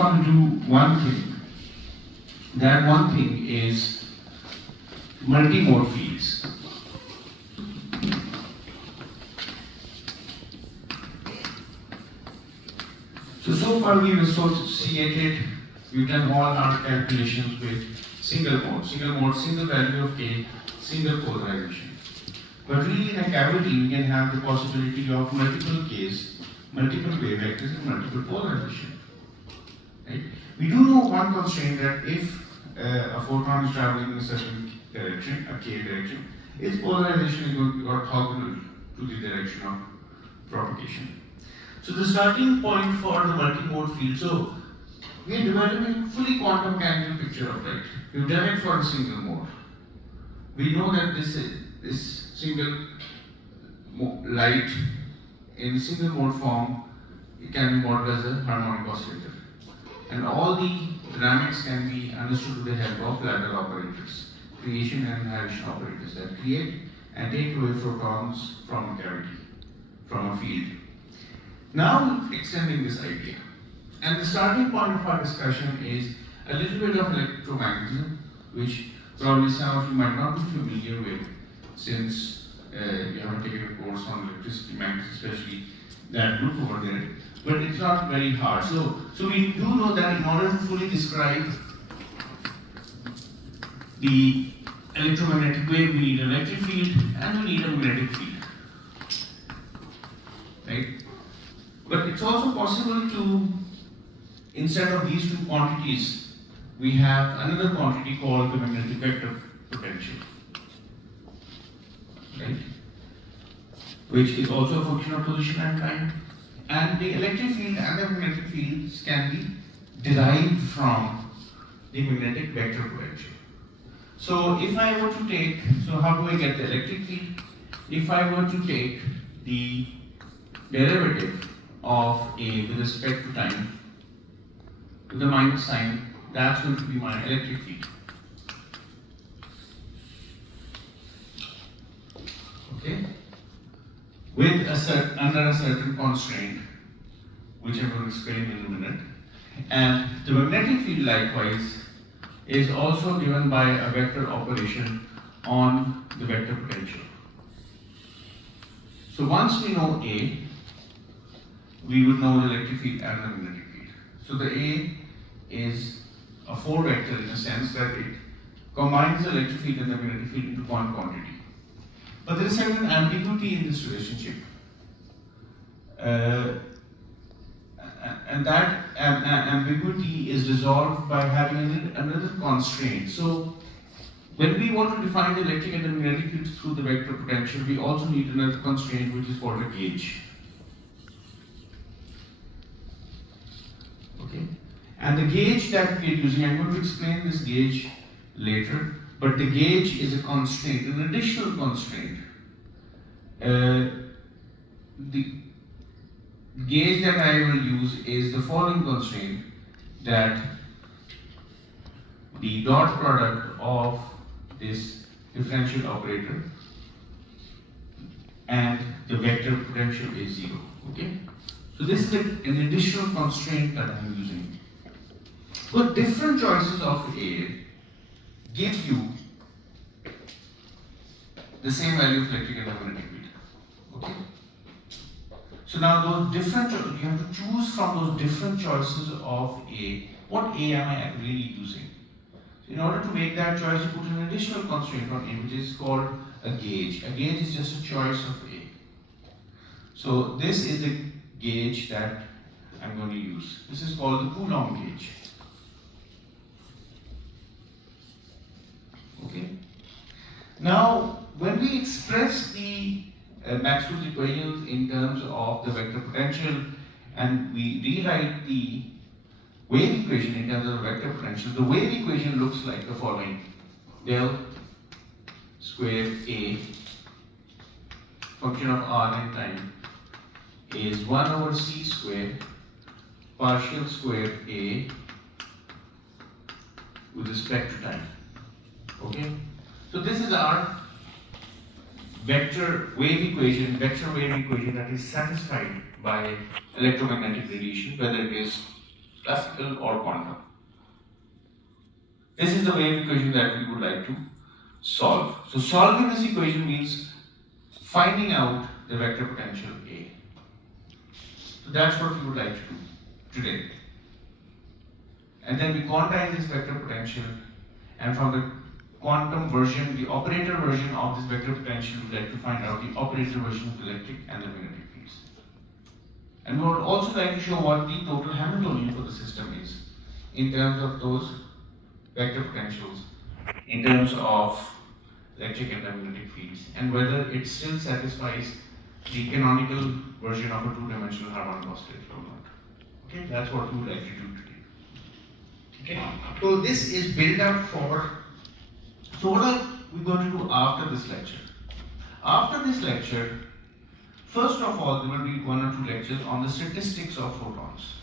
want to do one thing. That one thing is multimode fields. So far we've associated, we've done all our calculations with single mode, single value of k, single polarization. But really in a cavity we can have the possibility of multiple k's, multiple wave vectors and multiple polarization. Right? We do know one constraint that if a photon is traveling in a certain direction, a k direction, its polarization is going to be orthogonal to the direction of propagation. So the starting point for the multimode field, so we are developing fully quantum mechanical picture of light. We've done it for a single mode. We know that this single light in single mode form, it can be modeled as a harmonic oscillator. And all the dynamics can be understood with the help of ladder operators, creation and annihilation operators that create and take away photons from a cavity, from a field. Now extending this idea. And the starting point of our discussion is a little bit of electromagnetism, which probably some of you might not be familiar with since you haven't taken a course on electricity, magnetism, especially that group over there. But it's not very hard. So we do know that in order to fully describe the electromagnetic wave, we need an electric field and we need a magnetic field. Right? But it's also possible to, instead of these two quantities, we have another quantity called the magnetic vector potential. Right? Which is also a function of position and time. And the electric field and the magnetic fields can be derived from the magnetic vector potential. So if I were to take, so how do I get the electric field? If I were to take the derivative of A with respect to time, with the minus sign, that's going to be my electric field. Okay? With under a certain constraint, which I'm going to explain in a minute. And the magnetic field likewise is also given by a vector operation on the vector potential. So once we know A, we would know the electric field and the magnetic field. So the A is a 4 vector in the sense that it combines the electric field and the magnetic field into one quantity. But there is certain ambiguity in this relationship. And that ambiguity is resolved by having another constraint. So when we want to define the electric and the magnetic field through the vector potential, we also need another constraint which is called a gauge. Okay? And the gauge that we are using, I'm going to explain this gauge later, but the gauge is a constraint, an additional constraint. The gauge that I will use is the following constraint, that the dot product of this differential operator and the vector potential is 0. Okay? So this is an additional constraint that I am using. But different choices of A give you the same value of electric and magnetic field. Okay? So now those different, you have to choose from those different choices of A, what A am I really using? So in order to make that choice, you put an additional constraint on A, which is called a gauge. A gauge is just a choice of A. So this is the gauge that I'm going to use. This is called the Coulomb gauge. Okay? Now, when we express the Maxwell's equations in terms of the vector potential and we rewrite the wave equation in terms of the vector potential, the wave equation looks like the following. Del square A, function of r in time, is 1 over c square partial square A with respect to time. Okay? So this is our vector wave equation that is satisfied by electromagnetic radiation, whether it is classical or quantum. This is the wave equation that we would like to solve. So solving this equation means finding out the vector potential A. So that's what we would like to do today. And then we quantize this vector potential, and from the quantum version, the operator version of this vector potential, we would like to find out the operator version of the electric and the magnetic fields. And we would also like to show what the total Hamiltonian for the system is in terms of those vector potentials, in terms of electric and magnetic fields, and whether it still satisfies the canonical version of a two-dimensional harmonic oscillator or not. Okay, that's what we would like to do today. Okay, so this is built up for. So what are we going to do after this lecture? After this lecture, first of all, there will be one or two lectures on the statistics of photons,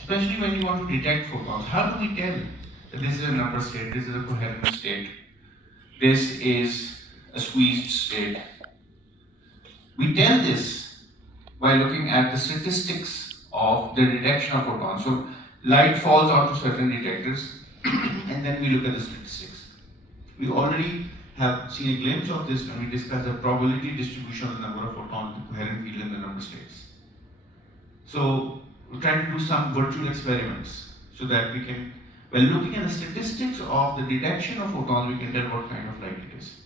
especially when you want to detect photons. How do we tell that this is a number state, this is a coherent state, this is a squeezed state? We tell this by looking at the statistics of the detection of photons. So light falls onto certain detectors and then we look at the statistics. We already have seen a glimpse of this when we discussed the probability distribution of the number of photons, the coherent field and the number states. So we're trying to do some virtual experiments so that we can, by looking at the statistics of the detection of photons, we can tell what kind of light it is.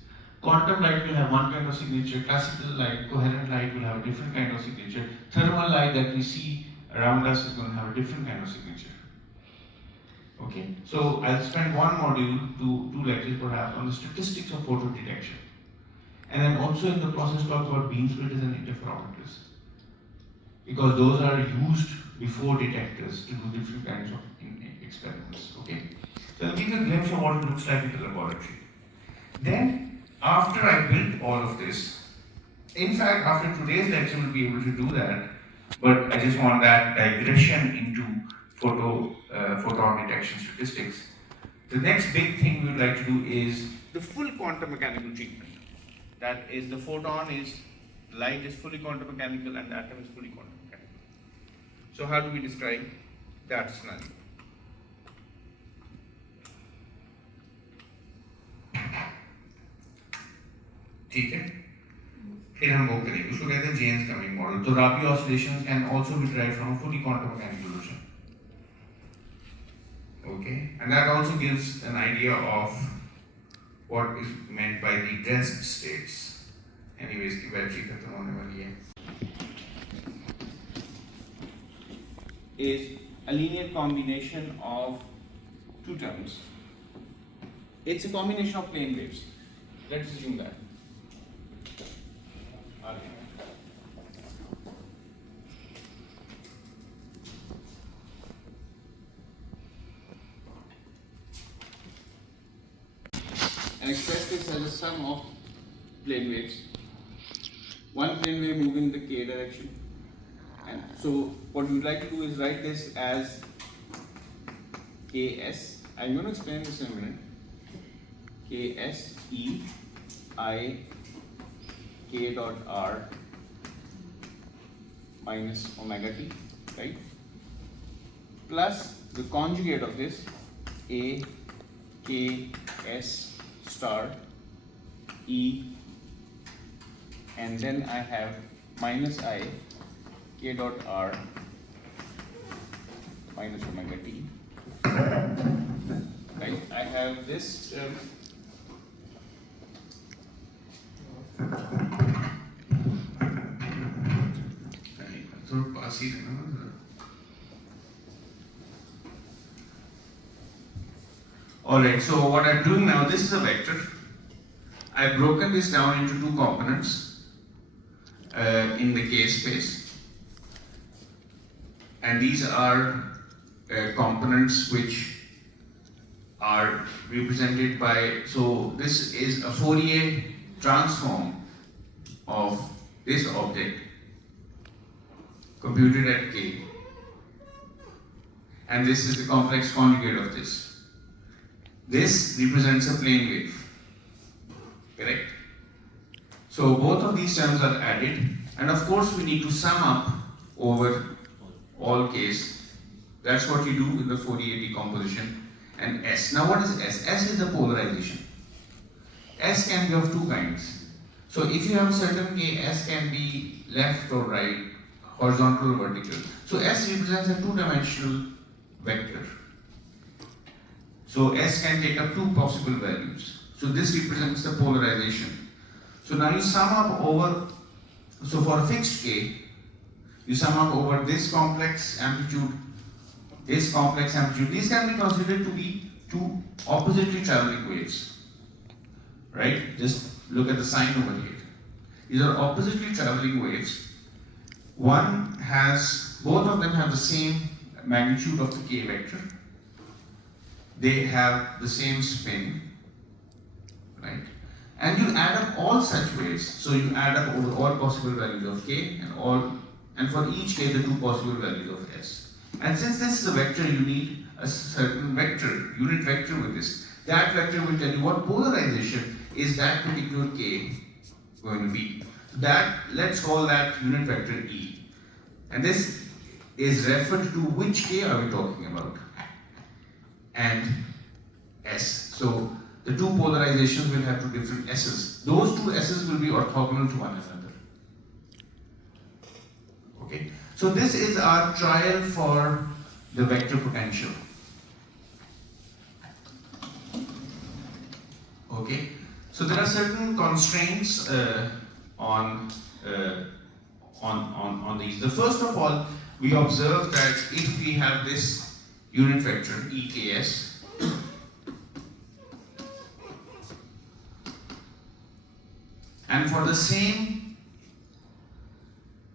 Quantum light will have one kind of signature, classical light, coherent light will have a different kind of signature, thermal light that we see around us is going to have a different kind of signature. Okay, so I'll spend one module, two lectures perhaps, on the statistics of photon detection. And then also in the process talk about beam splitters and interferometers, because those are used before detectors to do different kinds of experiments. Okay, so I'll give you a glimpse of what it looks like in the laboratory. Then, after I built all of this, in fact, after today's lecture, we'll be able to do that, but I just want that digression into photon detection statistics. The next big thing we would like to do is the full quantum mechanical treatment. That is, the photon is, light is fully quantum mechanical and the atom is fully quantum mechanical. So how do we describe that scenario? ठीक है, फिर हम वो करेंगे, उसको कहते हैं gents coming model. तो Rabi oscillations can also be derived from a fully quantum mechanical version. Okay, and that also gives an idea of what is meant by the dressed states. Anyways, की battery खत्म होने वाली है. Is a linear combination of two terms. It's a combination of plane waves. Let's assume that. And express this as a sum of plane waves. One plane wave moving in the k direction. And so what we would like to do is write this as ks. I'm going to explain this in a minute. Ks e I k dot r minus omega t, right? Plus the conjugate of this a k s star e, and then I have minus I k dot r minus omega t, right? I have this term Alright, so what I'm doing now, this is a vector. I've broken this down into two components in the K space. And these are components which are represented by, so this is a Fourier transform of this object computed at K. And this is the complex conjugate of this. This represents a plane wave, correct? So both of these terms are added, and of course we need to sum up over all K's That's what you do in the Fourier decomposition. And S. Now what is S? S is the polarization. S can be of two kinds. So if you have a certain K, S can be left or right, horizontal or vertical. So S represents a two-dimensional vector. So S can take up two possible values. So this represents the polarization. So now you sum up over, so for a fixed K, you sum up over this complex amplitude, this complex amplitude. These can be considered to be two oppositely traveling waves. Right? Just look at the sign over here. These are oppositely traveling waves. Both of them have the same magnitude of the K vector. They have the same spin, right? And you add up all such waves. So you add up over all possible values of K and for each K the two possible values of S. And since this is a vector, you need a certain vector, unit vector with this. That vector will tell you what polarization is that particular K going to be. Let's call that unit vector E. And this is referred to which K are we talking about? And S. So the two polarizations will have two different S's. Those two S's will be orthogonal to one another. Okay. So this is our trial for the vector potential. Okay. So there are certain constraints on these. The first of all, we observe that if we have this unit vector EKS, and for the same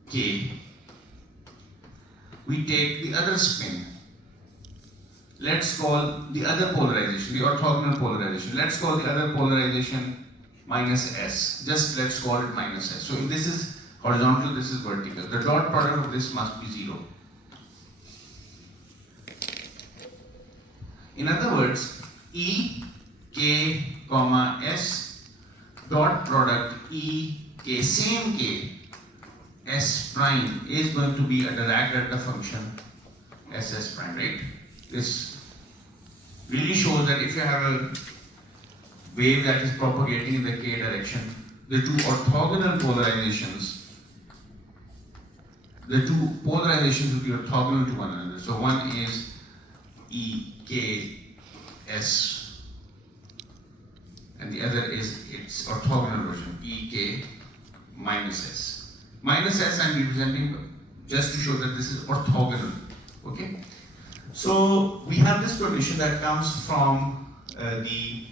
K, we take the other spin. Let's call the other polarization, the orthogonal polarization. Let's call the other polarization minus S. Just let's call it minus S. So if this is horizontal, this is vertical. The dot product of this must be 0. In other words, E, K, comma, S, dot product E, K, same K, S prime is going to be a Dirac delta function SS prime, right? This really shows that if you have a wave that is propagating in the K direction, the two orthogonal polarizations, will be orthogonal to one another. So one is EKS and the other is its orthogonal version, EK minus S. Minus S I'm representing just to show that this is orthogonal. Okay? So we have this condition that comes from the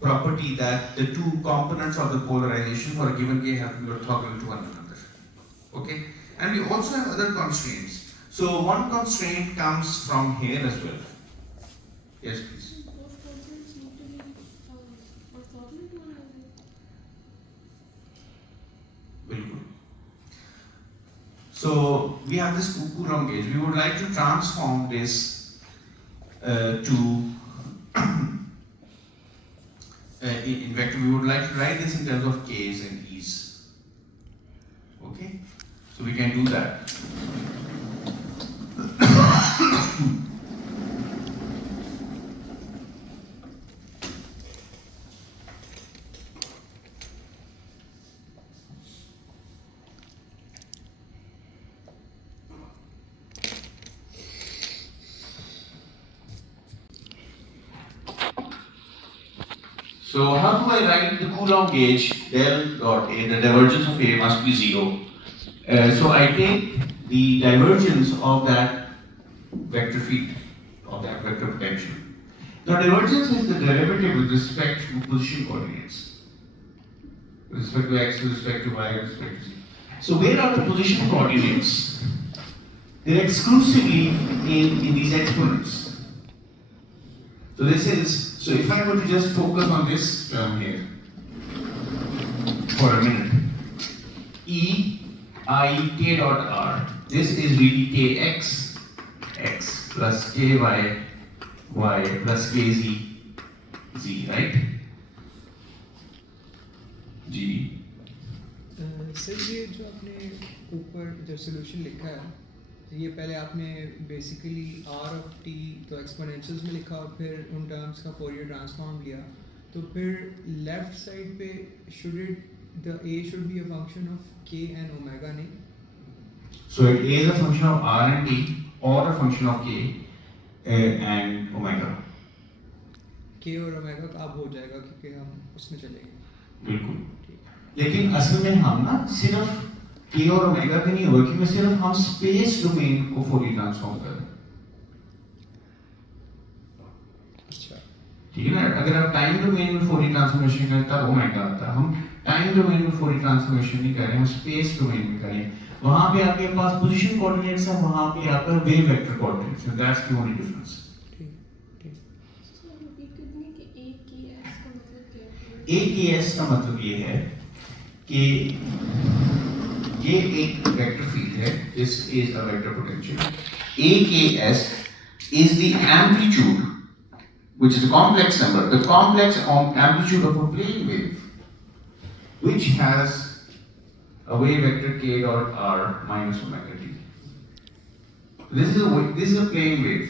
property that the two components of the polarization for a given K have to be orthogonal to one another. Okay? And we also have other constraints. So one constraint comes from here as well. Yes, please. Both components need to be orthogonal to one another. Very good. So we have this Coulomb gauge. We would like to transform this in vector. We would like to write this in terms of K's and E's. Okay? So we can do that. So how do I write the Coulomb gauge del dot A? The divergence of A must be 0. So I take the divergence of that vector field, of that vector potential. Now divergence is the derivative with respect to position coordinates. With respect to x, with respect to y, with respect to z. So where are the position coordinates? They're exclusively in these exponents. So if I were to just focus on this term here for a minute, E I k dot r. This is really kx x plus ky y plus kz z, right? G. Sir ये जो आपने ऊपर जो solution लिखा है ये पहले आपने बेसिकली आर ऑफ टी तो एक्सपोनेंशियल्स में लिखा और फिर उन टर्म्स का फोरियर ट्रांसफॉर्म लिया, तो फिर लेफ्ट साइड पे should it the A should be a function of के एंड ओमेगा नहीं? So it is a function of r and t or a function of k and omega. के और omega का अब हो जाएगा क्योंकि हम उसमें चलेंगे। बिल्कुल। लेकिन असल में हम ना सिर्फ k और ओमेगा पे नहीं होगा, क्योंकि सिर्फ हम स्पेस डोमेन को फोरियर ट्रांसफॉर्म कर रहे हैं। अच्छा, ठीक है ना? अगर आप टाइम डोमेन में फोरियर ट्रांसफॉर्मेशन करें तब ओमेगा आता है। हम टाइम डोमेन में फोरियर ट्रांसफॉर्मेशन नहीं कर रहे हैं, हम स्पेस डोमेन में करें। वहां पे आपके पास पोजीशन कोऑर्डिनेट्स है, वहां पे आपका वेव वेक्टर कोऑर्डिनेट्स है। That's the only difference. So repeat कर देंगे कि AKS का मतलब क्या है? AKS का मतलब ये है कि ये एक वेक्टर फील्ड है, this is a vector potential. AKS is the amplitude, which is a complex number, the complex amplitude of a plane wave, which has a wave vector k dot r minus omega t. This is a plane wave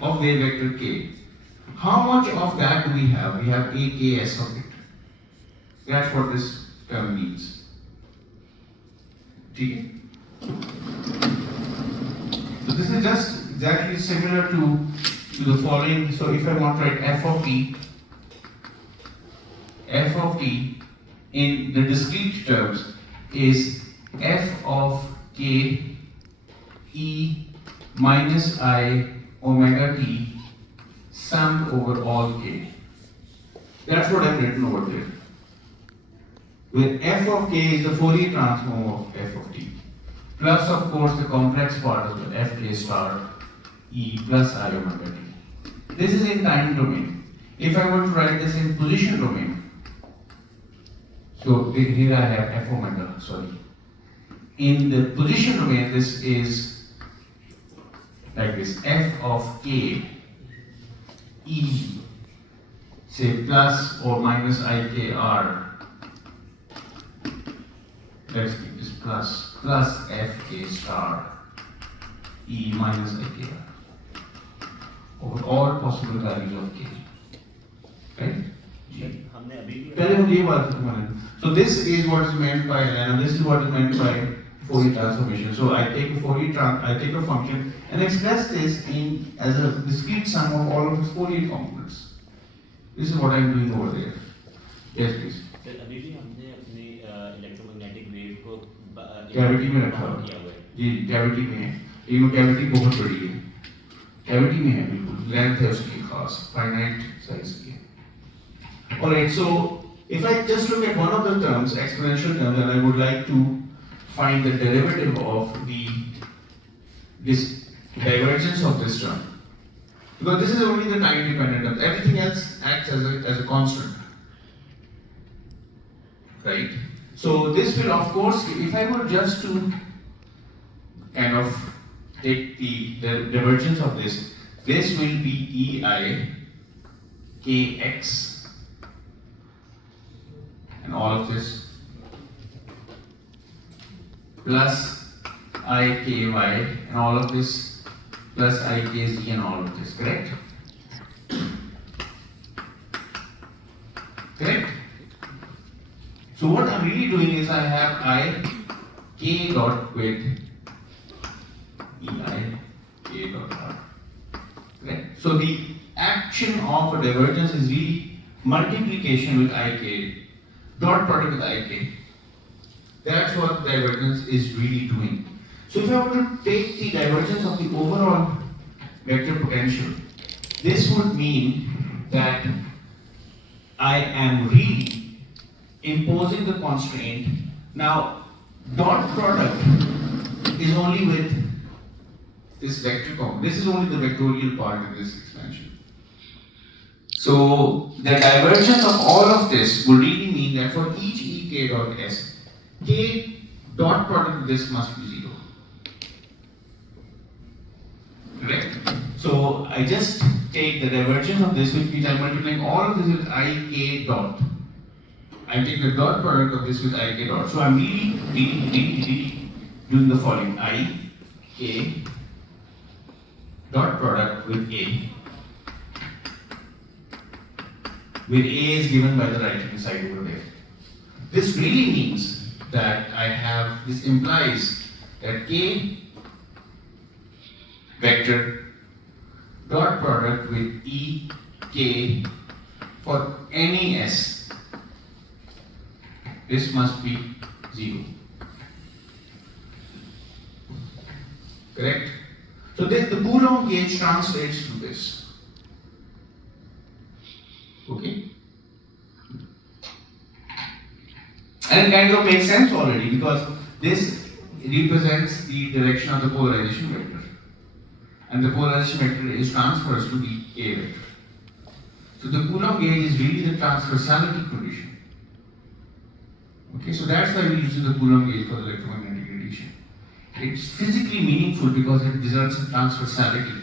of wave vector k. How much of that do we have? We have AKS of it. That's what this term means. ठीक है? So this is just exactly similar to the following. So if I want to write f of t in the discrete terms is f of k e minus I omega t summed over all k. That's what I've written over there. Where f of k is the Fourier transform of f of t, plus of course the complex part of the f k star e plus I omega t. This is in time domain. If I were to write this in position domain, so here I have f omega, sorry. In the position domain, this is like this, f of k e, say plus or minus I k r. Let's keep this plus f k star e minus I k r over all possible values of k. Right? हमने अभी भी पहले मुझे ये बात मालूम। So this is what is meant by, and this is what is meant by Fourier transformation. So I take a function and express this in as a discrete sum of all of its Fourier components. This is what I am doing over there. Yes, please. Sir अभी भी हमने अपनी electromagnetic wave को cavity में रखा हुआ किया हुआ है। जी, कैविटी में है। ये कैविटी बहुत बड़ी है, कैविटी में है बिल्कुल, लेंथ है उसकी खास, फाइनाइट साइज की है। Alright, so if I just look at one of the terms, exponential terms, and I would like to find the derivative of this divergence of this term, because this is only the time dependent term, everything else acts as a constant. Right? So this will of course, if I were just to kind of take the divergence of this will be EI kx and all of this plus IKY and all of this plus IKZ and all of this, correct? Correct? So what I'm really doing is I have I k dot with EI k dot r. Right? So the action of a divergence is really multiplication with ik, dot product with ik. That's what divergence is really doing. So if I were to take the divergence of the overall vector potential, this would mean that I am really imposing the constraint. Now, dot product is only with this vector component. This is only the vectorial part of this expansion. So, the divergence of all of this would really mean that for each ek dot s, k dot product of this must be 0. Correct? So, I just take the divergence of this, which means I'm multiplying all of this with ik dot. I take the dot product of this with ik dot. So I'm really doing the following: I, k K dot product with A, where A is given by the right hand side over there. This really means that this implies that K vector dot product with E K for any S, this must be 0. Correct? So then the Coulomb gauge translates to this. Okay? And it kind of makes sense already because this represents the direction of the polarization vector. And the polarization vector is transverse to the A vector. So the Coulomb gauge is really the transversality condition. Okay, so that's why we use the Coulomb gauge for the electromagnetic radiation. It's physically meaningful because it results in transversality.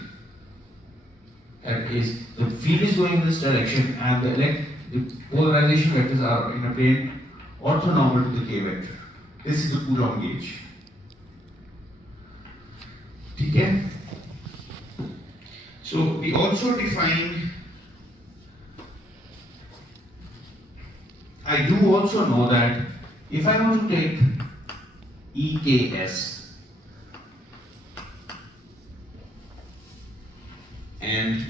That is, the field is going in this direction and the polarization vectors are in a plane orthonormal to the K vector. This is the Coulomb gauge. Okay? So we also defined, I do also know that if I want to take EKS and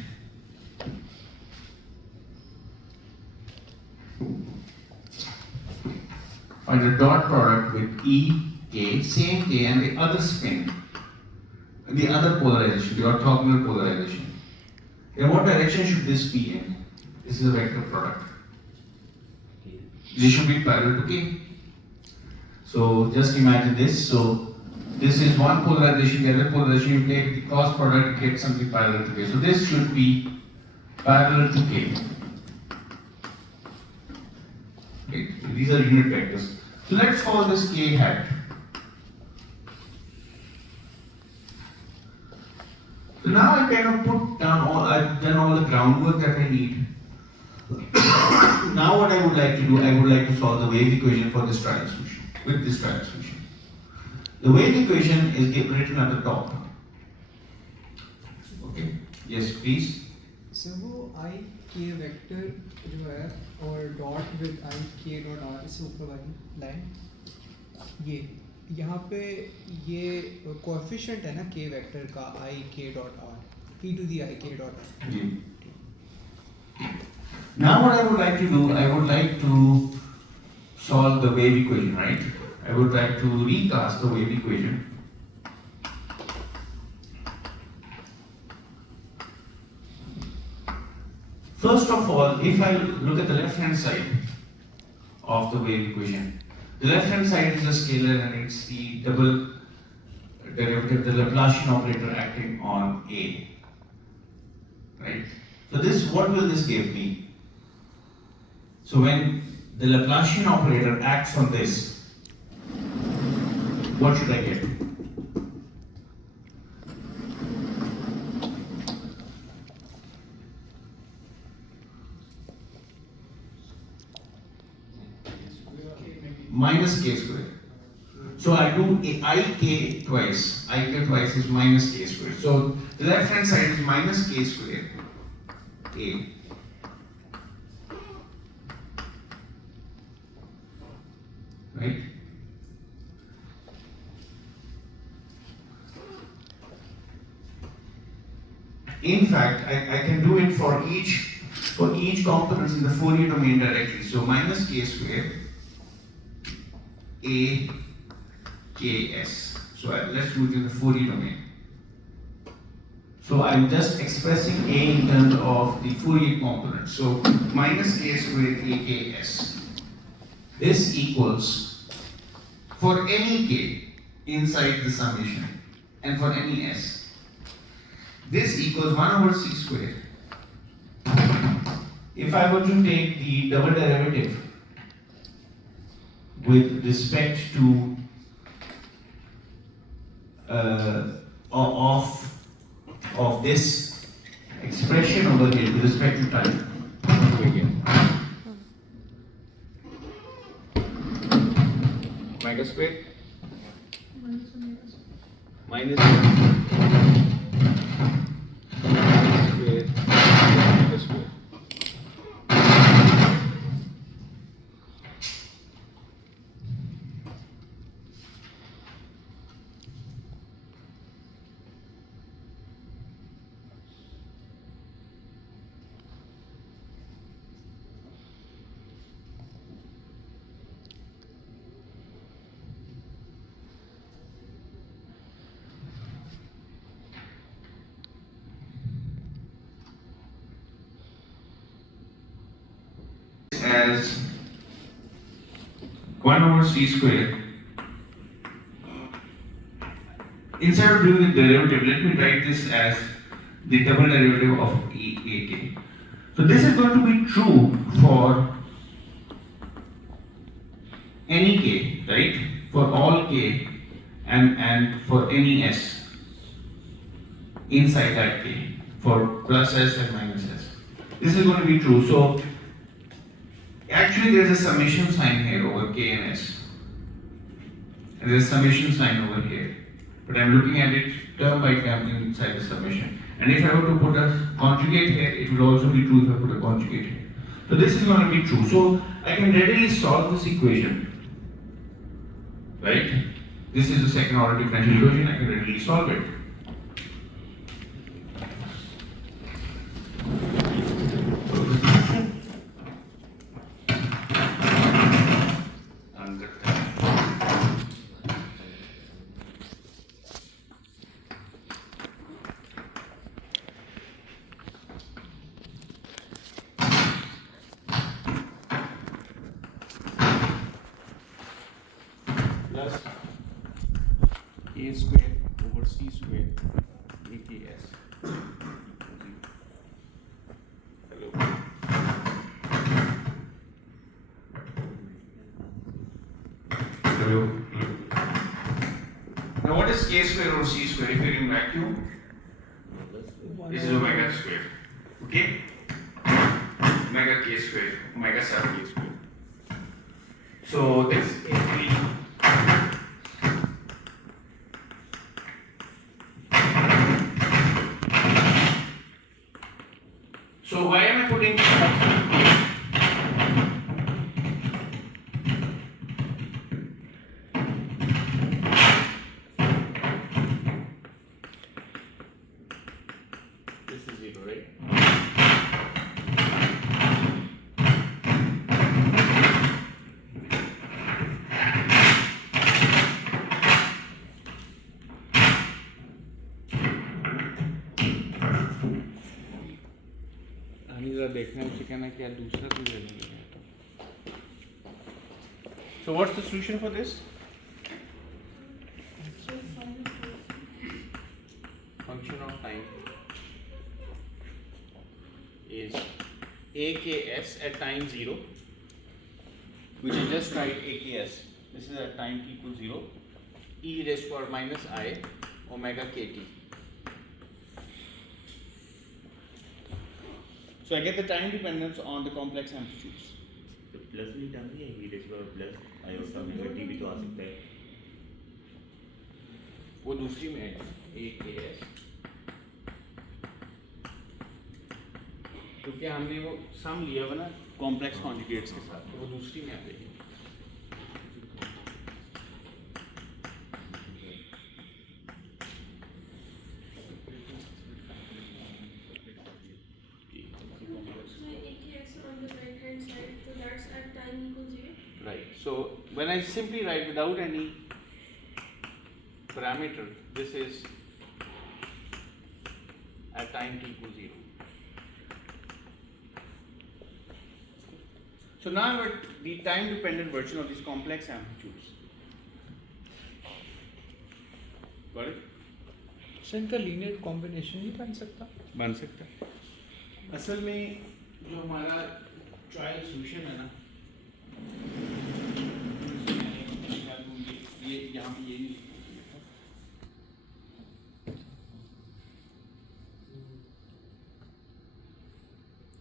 find a dot product with EK, same K and the other spin, the other polarization, the orthogonal polarization. Then what direction should this be in? This is a vector product. This should be parallel to K. So just imagine this. So this is one polarization, the other polarization, you take the cross product, you get something parallel to K. So this should be parallel to K. Okay. So these are unit vectors. So let's call this K hat. So now I kind of put down I've done all the groundwork that I need. Now what I would like to do, I would like to solve the wave equation for this trial solution, with this trial solution. The wave equation is written at the top. Okay, yes please. So वो I K vector जो है और dot with I K dot R इससे ऊपर वाली line ये यहाँ पे ये कोएफिशिएंट है ना K वेक्टर का I K dot R e to the I K dot R. G. Now what I would like to do, I would like to solve the wave equation, right? I would like to recast the wave equation. First of all, if I look at the left hand side of the wave equation, the left hand side is a scalar and it's the double derivative, the Laplacian operator acting on A. Right? So this, what will this give me? So when the Laplacian operator acts on this, what should I get? Minus k square. So I do ik twice. Ik twice is minus k square. So the left hand side is minus k square a. Right? In fact, I can do it for each component in the Fourier domain directly. So minus k square a ks. So let's do it in the Fourier domain. So I'm just expressing a in terms of the Fourier component. So minus k square a ks. This equals, for any k inside the summation and for any s, this equals 1 over c square. If I were to take the double derivative with respect to of this expression over here with respect to time. Minus square. minus 1 square plus square. As 1 over c square. Instead of doing the derivative, let me write this as the double derivative of ak. So this is going to be true for any k, right? For all k and for any s inside that k, for plus s and minus s. This is going to be true. So actually there is a summation sign here over k and s. And there is a summation sign over here. But I am looking at it term by term inside the summation. And if I were to put a conjugate here, it will also be true if I put a conjugate here. So this is going to be true. So I can readily solve this equation. Right? This is the second order differential equation. I can readily solve it. Plus a square over c square aks. Hello. Hello. Now what is k square over c square if you're in vacuum? This is omega square. Okay? Omega k square, omega sub k square. So this is the so why am I putting this is 0, right? देखना है कहना क्या दूसरा तो ले लेंगे. So what's the solution for this? Function of time is aks at time 0, which is just write aks. This is at time t equals 0, e raised to power minus I omega kt. So I get the time dependence on the complex amplitudes. तो plus नहीं term नहीं है e rays power plus iota omega T भी तो आ सकता है. वो दूसरी में है aks. क्योंकि हमने वो सम लिया हुआ ना कॉम्प्लेक्स कॉन्जुगेट्स के साथ, तो वो दूसरी में आ जाएगी. Right. So when I simply write without any parameter, this is at time t equals 0. So now I'm at the time dependent version of these complex amplitudes. Got it? Sir इनका linear combination नहीं बन सकता? बन सकता है. असल में जो हमारा ट्रायल सॉल्यूशन है ना, ये यहाँ पे ये नहीं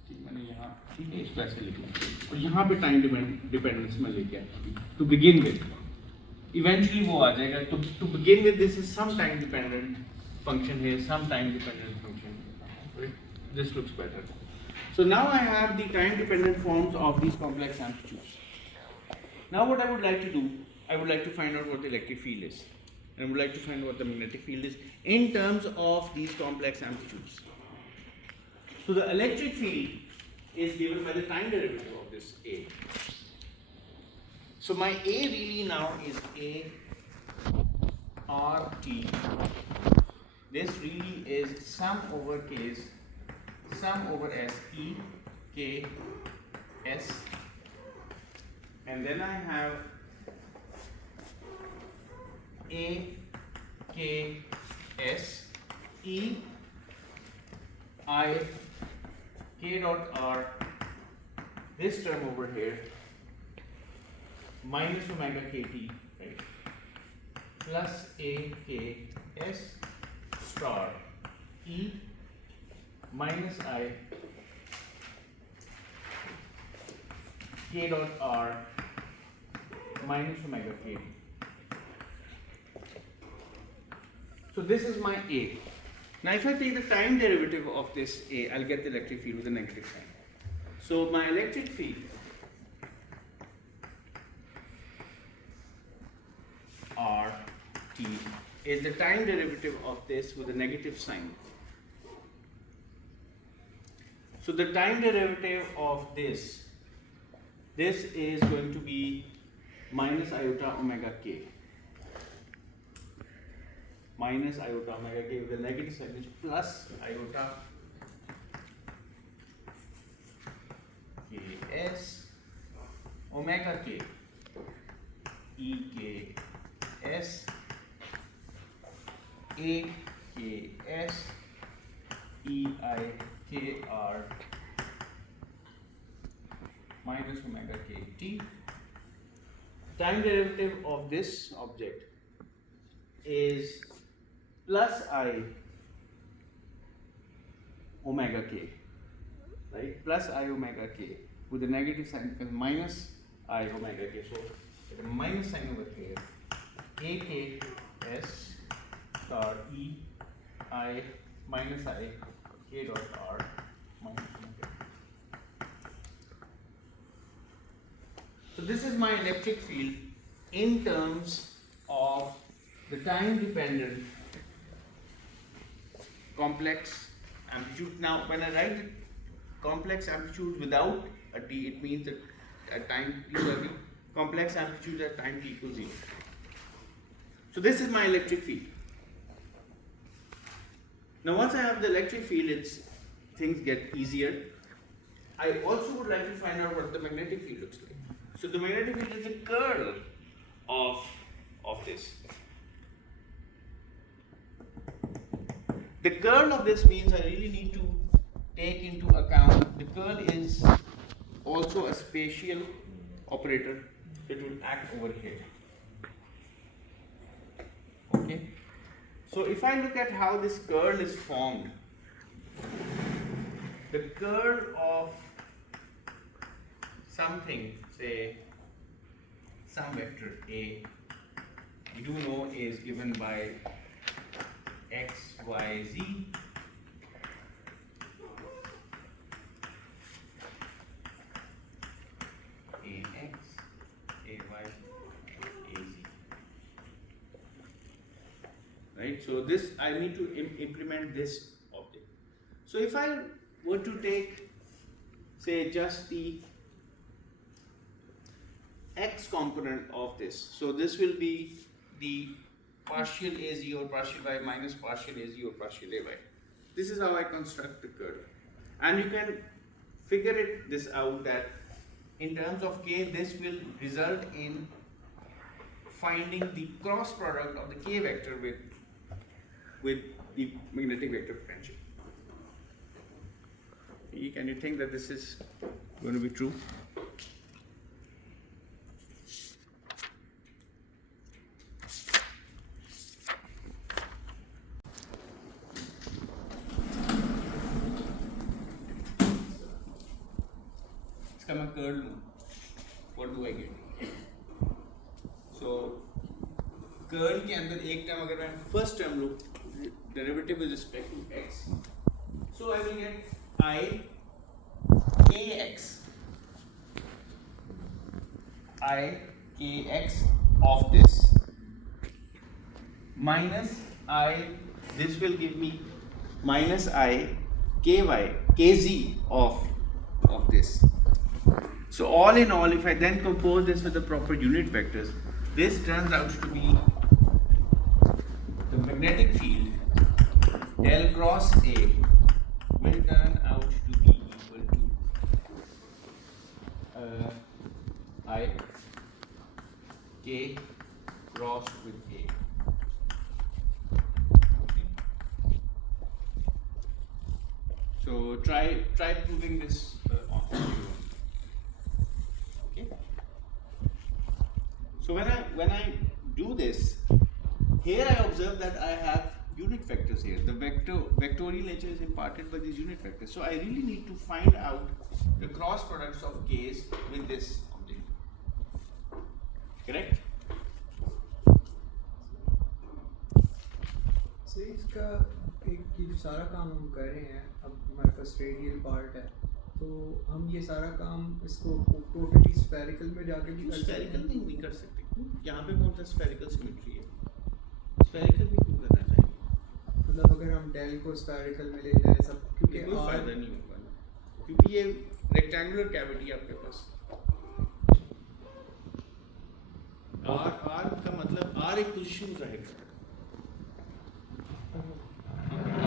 ठीक, मैंने यहाँ ठीक है इस तरह से लिखा और यहाँ पे टाइम डिपेंडेंस में लेके आया टू बिगिन विद. eventually वो आ जाएगा. To begin with, this is some time dependent function here, some time dependent function. Right? This looks better. So now I have the time dependent forms of these complex amplitudes. Now what I would like to do, I would like to find out what the electric field is. And I would like to find out what the magnetic field is in terms of these complex amplitudes. So the electric field is given by the time derivative of this A. So my A really now is A RT. This really is sum over S E K S, and then I have A K S E I K dot R, this term over here, minus omega kt, right, plus A K S star E minus I K dot R minus omega kt. So this is my A. Now if I take the time derivative of this A, I'll get the electric field with a negative sign. So my electric field RT is the time derivative of this with a negative sign. So the time derivative of this is going to be minus iota omega k. Minus iota omega k with a negative sign, which plus iota ks omega k e k s a k s e I k r minus omega k t. Time derivative of this object is plus I omega k, right? Plus I omega k with a negative sign because minus I omega k. So with a minus sign over here, a k s star e I minus I k dot r minus omega. So this is my electric field in terms of the time dependent complex amplitude. Now when I write the complex amplitude without a t, it means that at time t equals the complex amplitude at time t equals 0. So this is my electric field. Now once I have the electric field, things get easier. I also would like to find out what the magnetic field looks like. So the magnetic field is the curl of this. The curl of this means I really need to take into account the curl is also a spatial operator. It will act over here. Okay. So if I look at how this curl is formed, the curl of something, say some vector A, you do know is given by x, y, z. Ax, ay, az. Right? So this, I need to implement this object. So if I were to take, say, just the x component of this, so this will be the partial az or partial y minus partial az or partial ay. This is how I construct the curl, and you can figure this out that in terms of k, this will result in finding the cross product of the k vector with the magnetic vector potential. Can you think that this is going to be true? इसका मैं curl लूँ, what do I get? So curl के अंदर एक term अगर मैं first term लूँ derivative with respect to x, so I will get I kx of this minus I, this will give me minus I kz of this. So all in all, if I then compose this with the proper unit vectors, this turns out to be the magnetic field del cross A will turn out to be equal to I k crossed with A. Okay. So try proving this on your own. Okay. So when I do this, here I observe that I have unit vectors here. The vectorial nature is imparted by these unit vectors. So I really need to find out the cross products of k's with this object. Correct? से इसका एक ये सारा काम हम कर रहे हैं, अब हमारे पास रेडियल पार्ट है, तो हम ये सारा काम इसको टोटली स्फेरिकल में जाके भी कर सकते स्फेरिकल हैं। नहीं कर सकते। यहाँ पे कौन सा स्फेरिकल सिमेट्री है? स्फेरिकल में क्यों करना चाहिए? मतलब अगर हम डेल को स्फेरिकल में ले जाए सब, क्योंकि कोई R- फायदा नहीं होगा ना, क्योंकि ये रेक्टेंगुलर कैविटी आपके पास। R का मतलब R एक पोजीशन जाहिर करता है।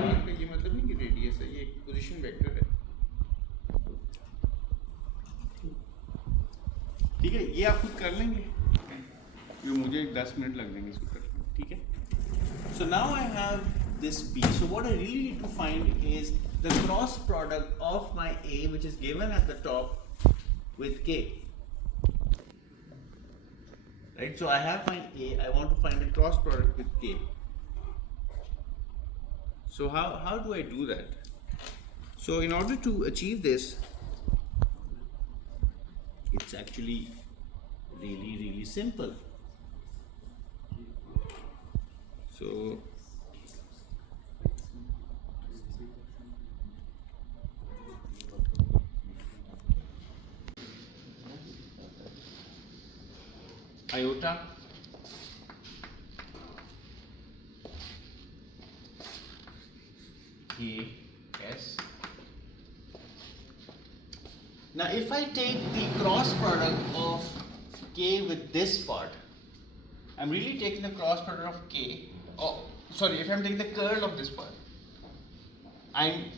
R का ये मतलब नहीं कि रेडियस है, ये एक पोजीशन वेक्टर है। ठीक है, ये आप खुद कर लेंगे, ये मुझे 10 मिनट लग जाएंगे इसको करने में, ठीक है। So now I have this B. So what I really need to find is the cross product of my A, which is given at the top with K. Right, so I have my A, I want to find the cross product with K. So how do I do that? So in order to achieve this, it's actually really simple. So iota k s. Now if I take the cross product of k with this part, I'm really taking the cross product of k. Oh, sorry, if I'm taking the curl of this part,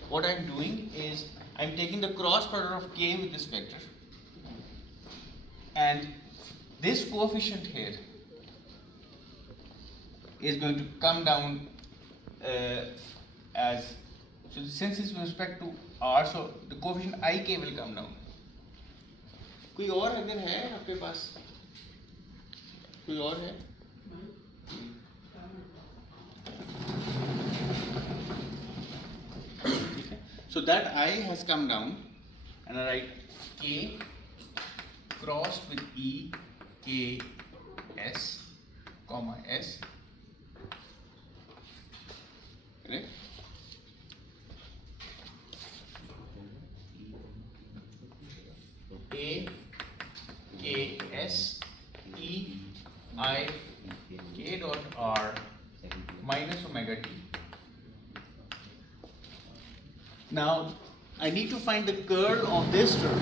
what I'm doing is I'm taking the cross product of k with this vector, and this coefficient here is going to come down as, so since it's with respect to r, so the coefficient ik will come down. कोई और अगर है आपके पास, कोई और है? So that I has come down, and I write k crossed with e k s comma s. Correct? A k s e I k dot r minus omega t. Now I need to find the curl of this term.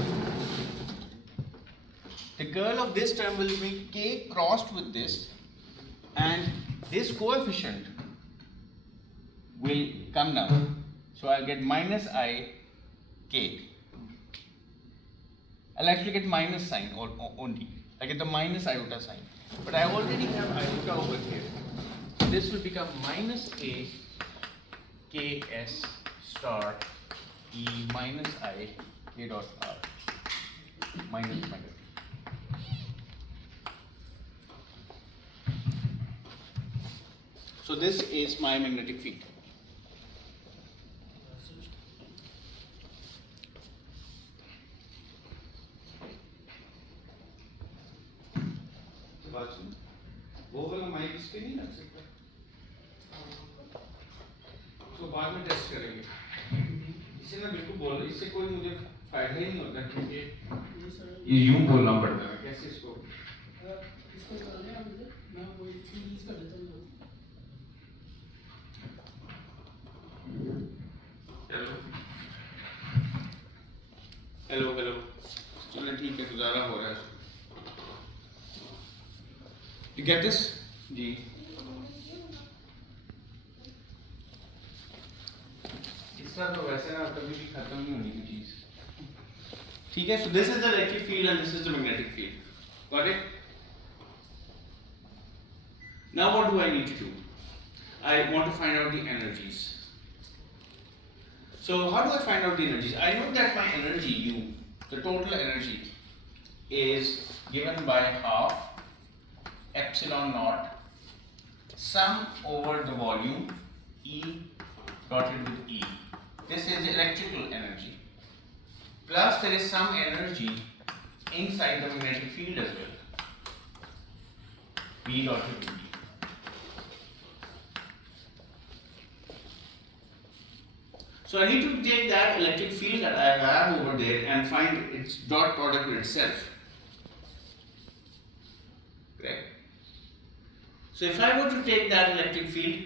The curl of this term will be k crossed with this, and this coefficient will come down. So I'll get minus I k. I'll actually get minus sign only. I get the minus iota sign. But I already have iota over here. This will become minus a k s star e minus I k dot r minus omega t. So this is my magnetic field. बात सुन, वो वाला mic इस पे नहीं लग सकता, तो बाद में टेस्ट करेंगे। इससे ना बिल्कुल बोल, इससे कोई मुझे फायदा ही नहीं होता, क्योंकि ये यूं बोलना पड़ता है। कैसे इसको चलने आप इधर, मैं वो यूज कर देता हूँ। हेलो हेलो हेलो, चलो ठीक है, गुजारा हो रहा है। You get this? जी। इस तरह तो वैसे ना कभी भी खत्म नहीं होनी की चीज। ठीक है, so this is the electric field and this is the magnetic field. Got it? Now what do I need to do? I want to find out the energies. So how do I find out the energies? I know that my energy U, the total energy, is given by half epsilon naught sum over the volume E dotted with E. This is electrical energy. Plus there is some energy inside the magnetic field as well. B dotted with E. So I need to take that electric field that I have over there and find its dot product with itself. Correct? So if I were to take that electric field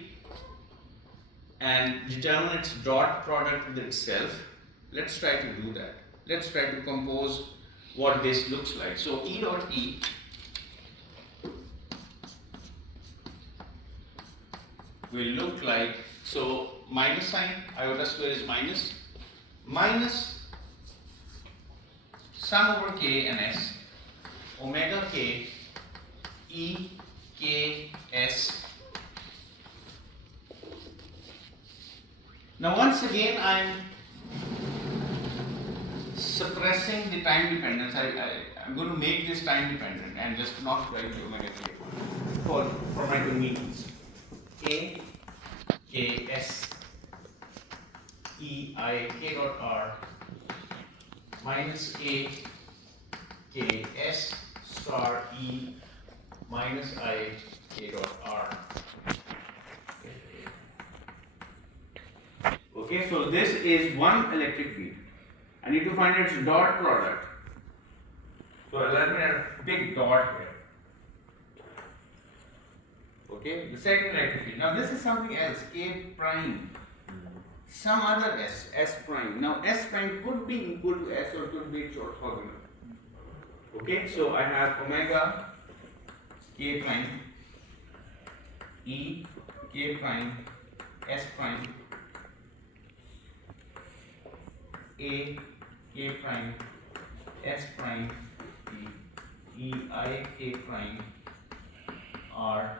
and determine its dot product with itself, let's try to do that. Let's try to compose what this looks like. So E dot E will look like, so minus sign, iota square is minus sum over K and S, omega K E K S. Now once again I am suppressing the time dependence. I'm going to make this time dependent and just not write the omega K for my convenience. A K S E I K dot R minus A K S star E minus I K dot R. Okay, so this is one electric field. I need to find its dot product. So let me add a big dot here. Okay, the second electric field. Now this is something else, K prime. Some other S, S prime. Now S prime could be equal to S or could be orthogonal. Okay, so I have omega K prime E K prime S prime A K prime S prime E I K prime R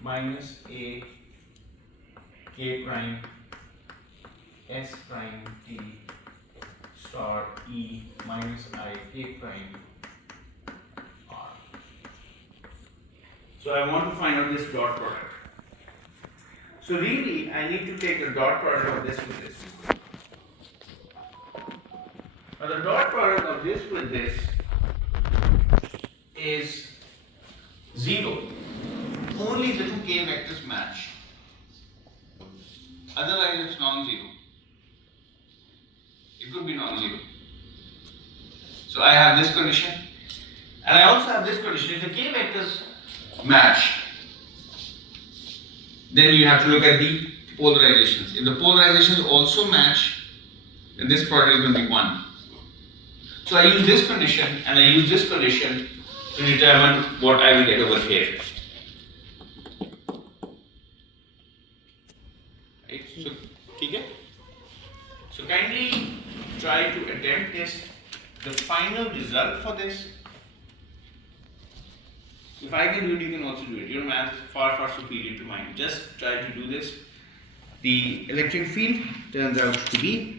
minus A K prime S prime T star E minus I K prime R. So I want to find out this dot product. So really I need to take the dot product of this with this. Now the dot product of this with this is 0. Only the two k vectors match. Otherwise it's non-zero. It could be non-zero. So I have this condition and I also have this condition. If the k vectors match, then you have to look at the polarizations. If the polarizations also match, then this product is going to be 1. So I use this condition and I use this condition to determine what I will get over here. Right? So, okay? So kindly try to attempt this. The final result for this, if I can do it, you can also do it. Your math is far, far superior to mine. Just try to do this. The electric field turns out to be,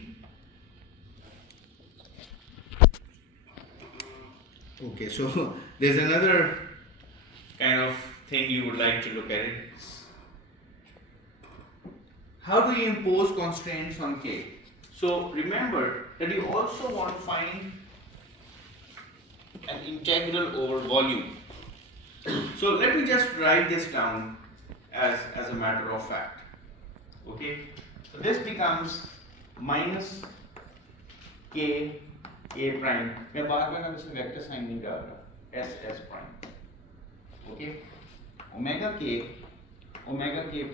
okay, so there's another kind of thing you would like to look at it. How do you impose constraints on K? So remember that you also want to find an integral over volume. So let me just write this down as a matter of fact. Okay, so this becomes minus k prime. मैं बार बार अब इसमें vector sign नहीं डाल रहा, s prime. Okay, omega k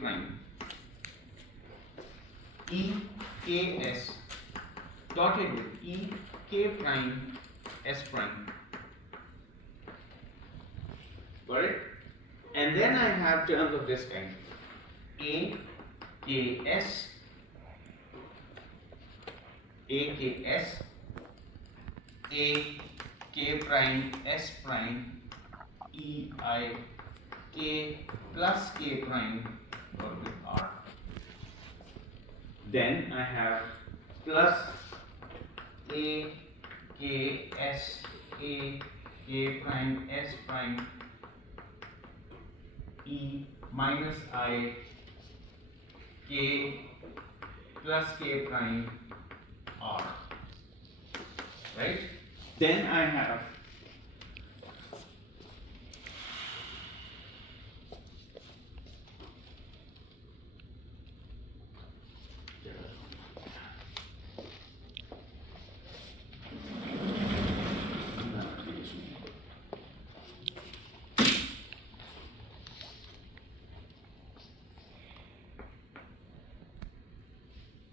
prime e k s dotted with e k prime s prime. Got it? And then I have terms of this kind: a k s, a k prime s prime, e I k plus k prime dot with r. Then I have plus a k s, a k prime s prime, e minus I k plus k prime r. Right? Then I have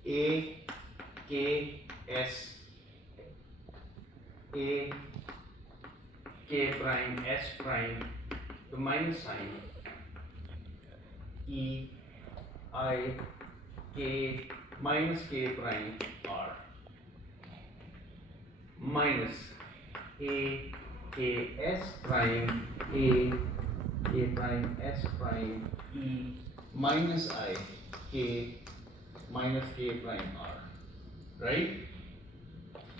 a k s, a k prime s prime, the minus sign, e I k minus k prime r, minus a k s prime, a k prime s prime, e minus I k minus k prime r. Right?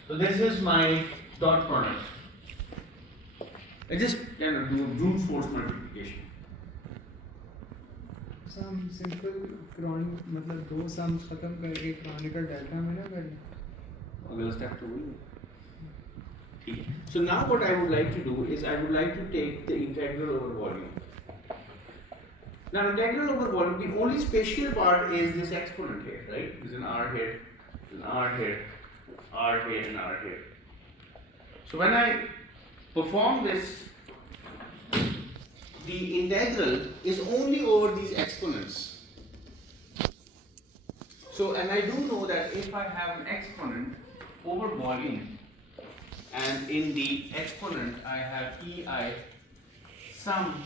So this is my dot product. I just do brute force multiplication. Some simple chronic मतलब दो sums खत्म करके chronicle delta में ना कर लें. अगला step तो वही है. ठीक है. So now what I would like to do is I would like to take the integral over volume. Now integral over volume, the only special part is this exponent here, right? There's an r here, there's an r here, r here, and r here. So when I perform this, the integral is only over these exponents. So, and I do know that if I have an exponent over volume, and in the exponent I have ei some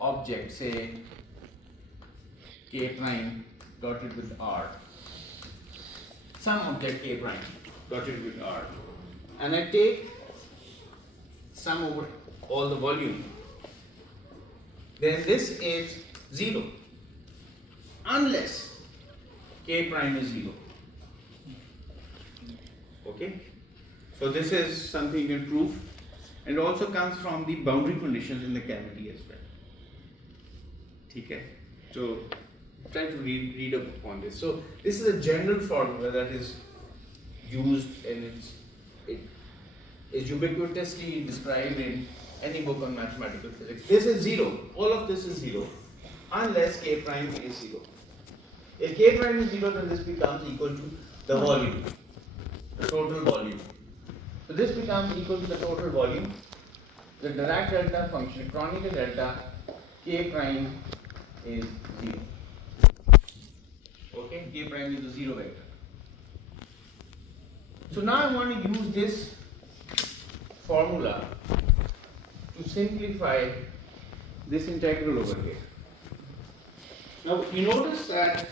object, say k prime dotted with r, some object k prime dotted with r, and I take sum over all the volume, then this is 0 unless k prime is 0. Okay, so this is something you can prove, and also comes from the boundary conditions in the cavity as well. Okay, so try to read up upon this. So this is a general formula that is used, and it is ubiquitously described in any book on mathematical physics. This is 0. All of this is 0 unless k prime is 0. If k prime is 0, then this becomes equal to the volume, the total volume. So this becomes equal to the total volume. The Dirac delta function, chronicle delta, k prime is 0. Okay, k prime is the 0 vector. So now I want to use this formula to simplify this integral over here. Now you notice that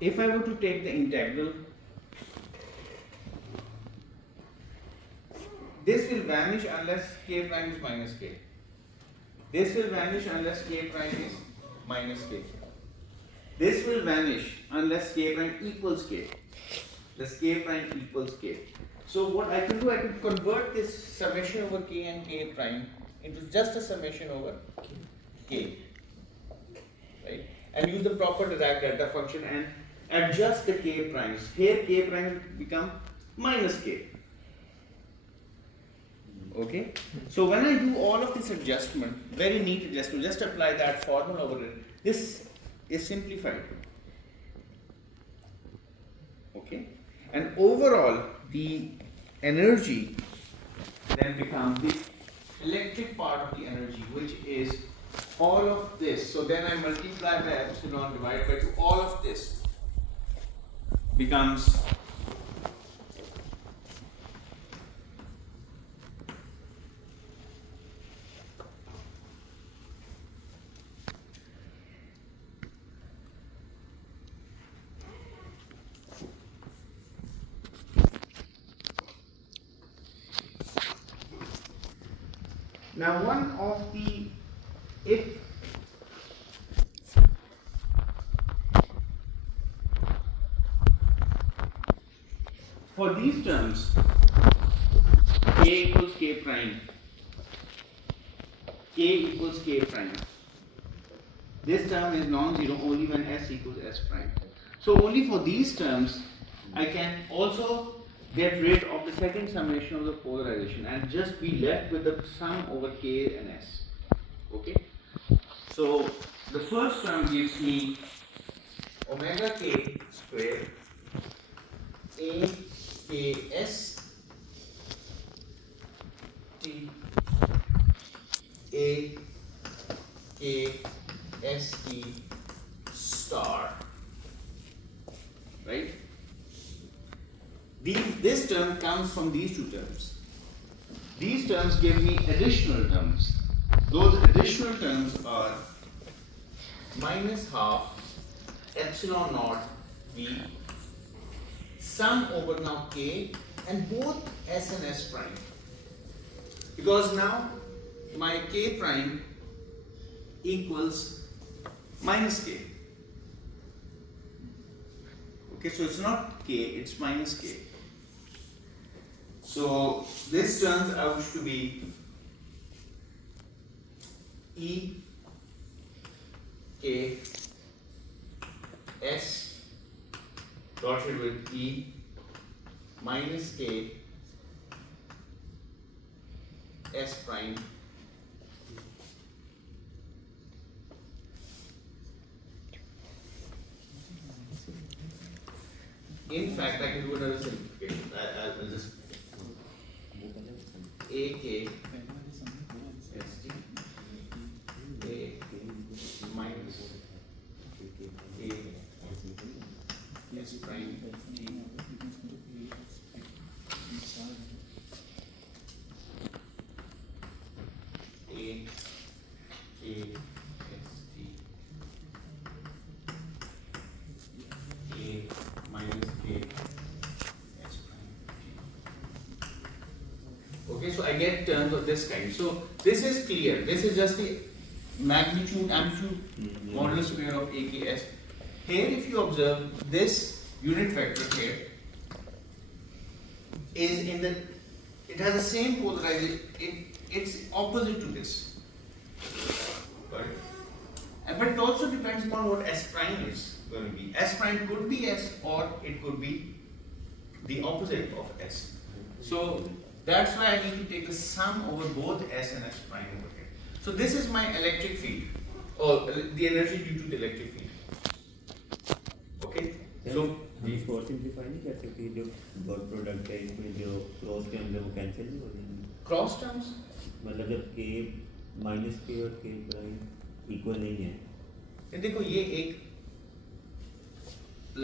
if I were to take the integral, this will vanish unless k prime is minus k. This will vanish unless k prime is minus k. This will vanish unless k prime equals k. This k prime equals k. So what I can do, I can convert this summation over k and k prime into just a summation over k. Right? And use the proper Dirac delta function and adjust the k primes. Here k primes become minus k. Okay? So when I do all of this adjustment, very neat adjustment, just apply that formula over it. This is simplified. Okay? And overall, the energy then becomes the electric part of the energy, which is all of this. So then I multiply by epsilon divided by 2. All of this becomes now one of the, if for these terms k equals k prime, k equals k prime, this term is non-zero only when s equals s prime. So only for these terms I can also get rid of the second summation of the polarization and just be left with the sum over k and s. Okay? So the first term gives me omega k square a k s t a k s t star, right? This term comes from these two terms. These terms give me additional terms. Those additional terms are minus half epsilon naught v sum over now k and both s and s prime. Because now my k prime equals minus k. Okay, so it's not k, it's minus k. So this turns out to be E K S dotted with E minus K S prime in fact I can do another simplification. I'll just A K S T A minus A S prime T A K S T A minus K S prime T. Okay, so I get terms of this kind. So this is clear. This is just the magnitude, amplitude, modulus square of AKS. Here, if you observe this unit vector here is in the, it has the same polarization. It's opposite to this. Got it? But it also depends upon what S prime is going to be. S prime could be S or it could be the opposite of S. So that's why I need to take the sum over both S and S prime over here. So this is my electric field, or the energy due to the electric field. Okay? So हम इसको और simplify नहीं कर सकते जो dot product है इसमें जो क्रॉस टर्म है वो कैंसिल नहीं हो जाएंगे क्रॉस टर्म्स मतलब जब के माइनस के और के प्राइम इक्वल नहीं है ये देखो ये एक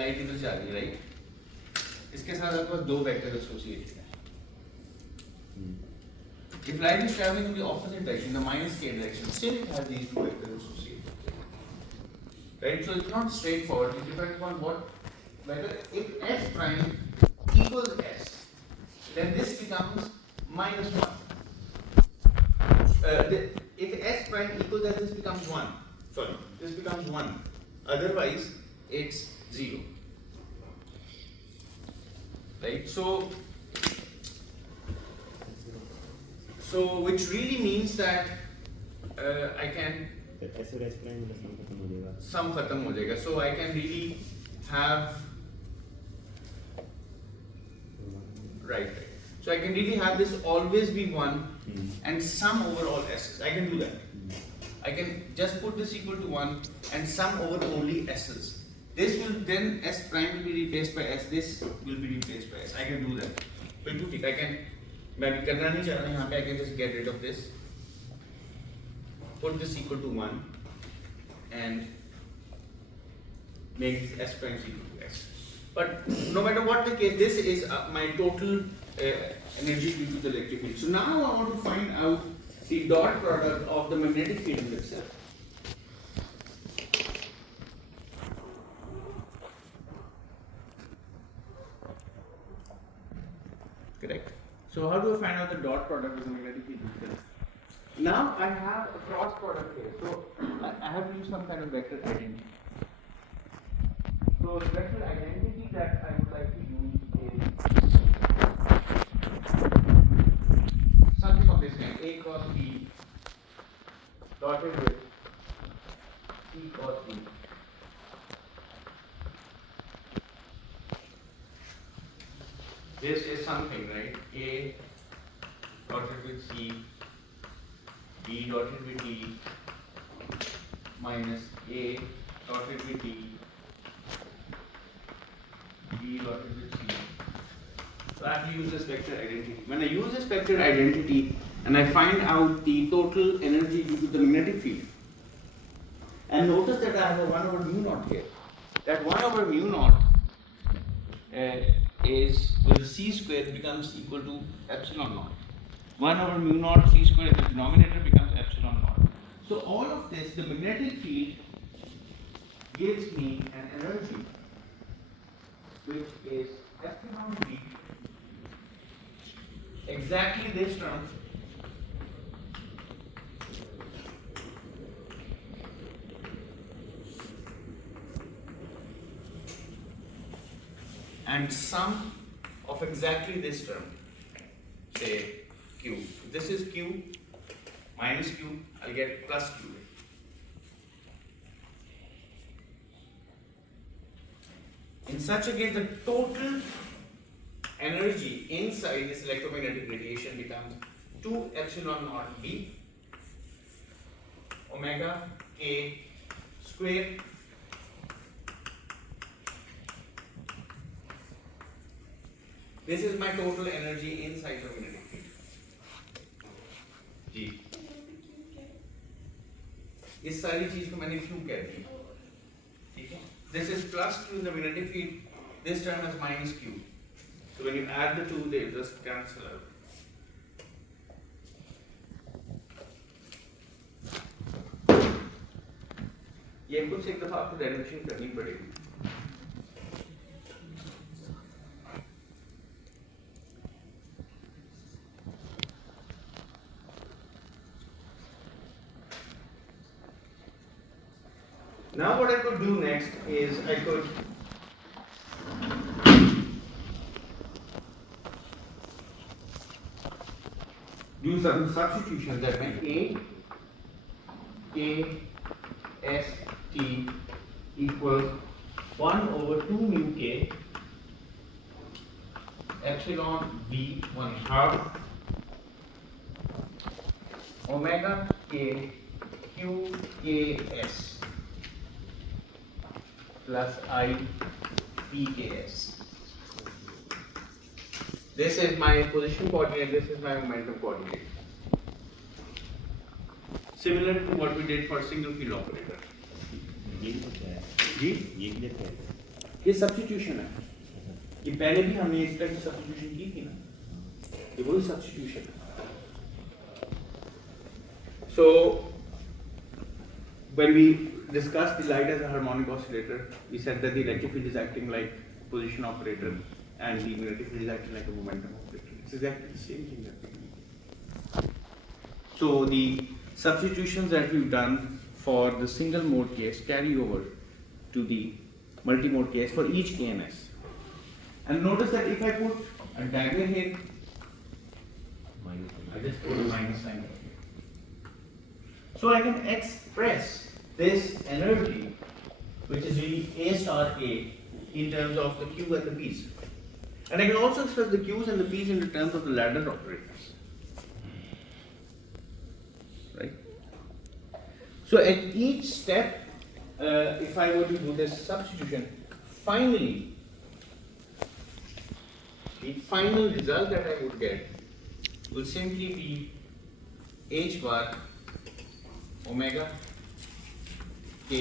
लाइट इधर जा रही है राइट इसके साथ आपके पास दो वेक्टर एसोसिएटेड है if light is traveling in the opposite direction the minus k direction still it has these two vectors associated right so it's not straightforward it depends upon what whether if s prime equals s then this becomes minus 1 if s prime equals s this becomes 1 sorry this becomes 1 otherwise it's 0 right so which really means that I can S और S prime का सम खत्म हो जाएगा sum khatam ho jayega so I can really have right. So I can really have this always be 1 and sum over all s's. I can do that. I can just put this equal to 1 and sum over only s's. This will then s prime will be replaced by s. This will be replaced by s. I can do that. बिल्कुल ठीक. I can. मैं भी करना नहीं चाह रहा यहाँ पे. I can just get rid of this. Put this equal to 1 and make s prime equal to s. But no matter what the case, this is my total energy due to the electric field. So now I want to find out the dot product of the magnetic field itself. Correct. So how do I find out the dot product of the magnetic field itself? Now I have a cross product here. So I have to use some kind of vector identity. So the vector identity that I would like to use is something of this kind, A cross B dotted with C cross B. This is something, right? A dotted with C, B dotted with D, minus A dotted with D, B dotted with C. So I have to use this vector identity. When I use this vector identity and I find out the total energy due to the magnetic field, and notice that I have a 1 over mu naught here. That 1 over mu naught is with the c square becomes equal to epsilon naught. 1 over mu naught c square in the denominator becomes epsilon naught. So all of this, the magnetic field gives me an energy which is epsilon b, exactly this term, and sum of exactly this term, say q. If this is q minus q, I'll get plus q. In such a case, the total energy inside this electromagnetic radiation becomes 2 epsilon naught b omega k square this is my total energy inside the magnetic field. जी इस सारी चीज को मैंने क्यों कह दी, ठीक है? This is plus q in the magnetic field. This term is minus q. So when you add the two, they just cancel out. ये कुछ एक दफा आपको डेरिवेशन करनी पड़ेगी. Now what I could do next is I could do some substitution that meant A K S T equals 1 over 2 mu K epsilon B 1/2 omega K Q K S plus I PKS. This is my position coordinate, this is my momentum coordinate. Similar to what we did for single field operator. जी? ये substitution है. ये पहले भी हमने इस तरह की substitution की थी ना. ये वही substitution है. So when we discussed the light as a harmonic oscillator, we said that the electric field is acting like position operator and the magnetic field is acting like a momentum operator. It's exactly the same thing that we do. So the substitutions that we've done for the single mode case carry over to the multi-mode case for each K and S. And notice that if I put a dagger here, I just put a minus sign here. So I can express this energy, which is really A star A, in terms of the Q and the P's. And I can also express the Q's and the P's in the terms of the ladder operators. Right? So at each step, if I were to do this substitution, finally, the final result that I would get will simply be h bar omega k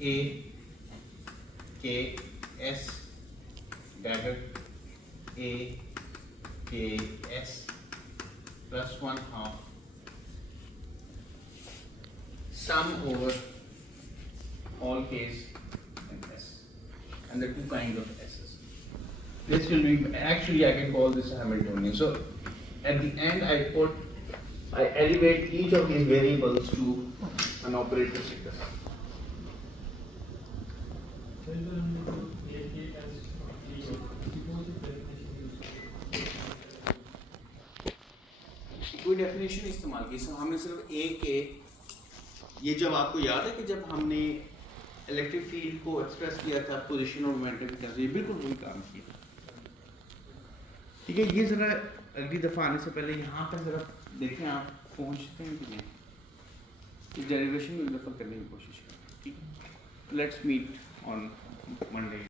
a k s dagger a k s plus 1/2 sum over all k's and s, and the two kinds of s's. This will be, actually I can call this a Hamiltonian. So at the end I elevate each of these variables to an operator figure. कोई definition इस्तेमाल की, सो हमने सिर्फ ए के, ये जब आपको याद है कि जब हमने इलेक्ट्रिक फील्ड को एक्सप्रेस किया था पोजीशन और मोमेंटम के तरह, ये बिल्कुल वही काम किया। ठीक है, ये ज़रा अगली दफ़ा आने से पहले यहाँ पर ज़रा देखें आप पहुँचते हैं कि नहीं, इस डेरिवेशन में एक दफ़ा करने की कोशिश करें। ठीक है, लेट्स मीट ऑन Monday.